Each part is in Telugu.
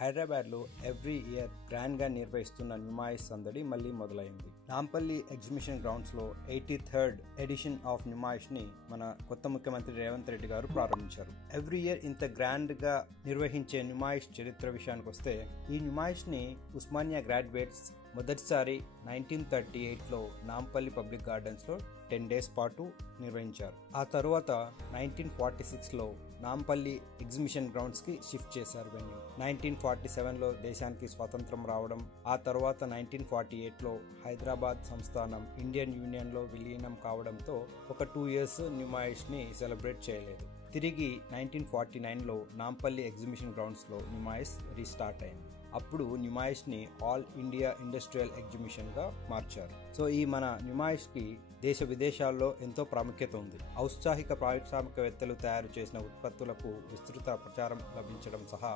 హైదరాబాద్లో ఎవ్రీ ఇయర్ గ్రాండ్గా నిర్వహిస్తున్న నుమాయిష్ సందడి మళ్ళీ మొదలైంది. నాంపల్లి ఎగ్జిబిషన్ గ్రౌండ్స్లో 83rd ఎడిషన్ ఆఫ్ నుమాయిష్ని మన కొత్త ముఖ్యమంత్రి రేవంత్ రెడ్డి గారు ప్రారంభించారు. ఎవ్రీ ఇయర్ ఇంత గ్రాండ్గా నిర్వహించే నుమాయిష్ చరిత్ర విషయానికి వస్తే, ఈ నుమాయిష్ని ఉస్మానియా గ్రాడ్యుయేట్స్ మొదటిసారి 1938లో నాంపల్లి పబ్లిక్ గార్డెన్స్లో 10 days పాటు నిర్వహించారు. ఆ తర్వాత 1946లో నాంపల్లి ఎగ్జిబిషన్ గ్రౌండ్స్కి షిఫ్ట్ చేశారు వెన్యూ. 1947లో దేశానికి స్వాతంత్రం రావడం, ఆ తర్వాత 1948లో హైదరాబాద్ సంస్థానం ఇండియన్ యూనియన్లో విలీనం కావడంతో ఒక 2 years నుమాయిష్ని సెలబ్రేట్ చేయలేదు. తిరిగి 1949లో నాంపల్లి ఎగ్జిబిషన్ గ్రౌండ్స్లో నుమాయిష్ రీస్టార్ట్ అయింది. అప్పుడు నుమాయిష్ని ఆల్ ఇండియా ఇండస్ట్రియల్ ఎగ్జిబిషన్గా మార్చారు. సో ఈ మన నుమాయిష్కి దేశ విదేశాల్లో ఎంతో ప్రాముఖ్యత ఉంది. ఔత్సాహిక పారిశ్రామికవేత్తలు తయారు చేసిన ఉత్పత్తులకు విస్తృత ప్రచారం లభించడం సహా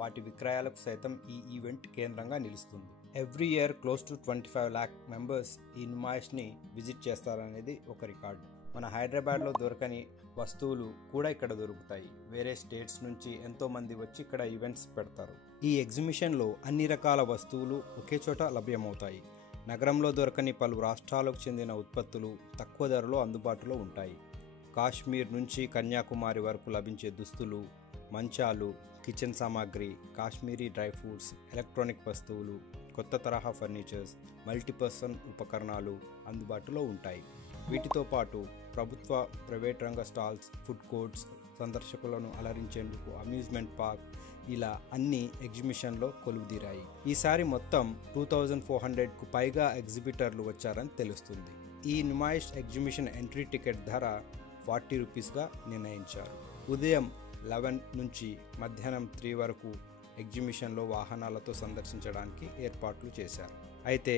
వాటి విక్రయాలకు సైతం ఈ ఈవెంట్ కేంద్రంగా నిలుస్తుంది. Every year close to 25 lakh members ఈ నుమాయిష్ని విజిట్ చేస్తారనేది ఒక రికార్డు. మన హైదరాబాద్లో దొరకని వస్తువులు కూడా ఇక్కడ దొరుకుతాయి. వేరే స్టేట్స్ నుంచి ఎంతో మంది వచ్చి ఇక్కడ ఈవెంట్స్ పెడతారు. ఈ ఎగ్జిబిషన్లో అన్ని రకాల వస్తువులు ఒకే చోట లభ్యమవుతాయి. నగరంలో దొరకని పలు రాష్ట్రాలకు చెందిన ఉత్పత్తులు తక్కువ ధరలో అందుబాటులో ఉంటాయి. కాశ్మీర్ నుంచి కన్యాకుమారి వరకు లభించే దుస్తులు, మంచాలు, కిచెన్ సామాగ్రి, కాశ్మీరీ డ్రై ఫ్రూట్స్, ఎలక్ట్రానిక్ వస్తువులు, కొత్త తరహా ఫర్నిచర్స్, మల్టీపర్సన్ ఉపకరణాలు అందుబాటులో ఉంటాయి. వీటితో పాటు ప్రభుత్వ, ప్రైవేట్ రంగ స్టాల్స్, ఫుడ్ కోర్ట్స్, సందర్శకులను అలరించేందుకు అమ్యూజ్మెంట్ పార్క్, ఇలా అన్ని ఎగ్జిబిషన్లో కొలువుదీరాయి. ఈసారి మొత్తం 2400కు పైగా ఎగ్జిబిటర్లు వచ్చారని తెలుస్తుంది. ఈ నుమాయిష్ ఎగ్జిబిషన్ ఎంట్రీ టికెట్ ధర 40 రూపీస్గా నిర్ణయించారు. ఉదయం 11 నుంచి మధ్యాహ్నం 3 వరకు ఎగ్జిబిషన్లో వాహనాలతో సందర్శించడానికి ఏర్పాట్లు చేశారు. అయితే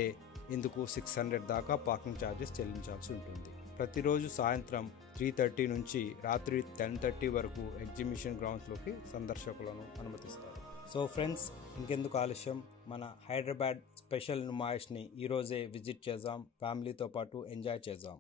ఇందుకు 600 దాకా పార్కింగ్ ఛార్జెస్ చెల్లించాల్సి ఉంటుంది. ప్రతిరోజు సాయంత్రం 3:30 నుంచి రాత్రి 10:30 వరకు ఎగ్జిబిషన్ గ్రౌండ్స్లోకి సందర్శకులను అనుమతిస్తారు. సో ఫ్రెండ్స్, ఇంకెందుకు ఆలస్యం, మన హైదరాబాద్ స్పెషల్ నుమాయిష్ని ఈరోజే విజిట్ చేద్దాం, ఫ్యామిలీతో పాటు ఎంజాయ్ చేద్దాం.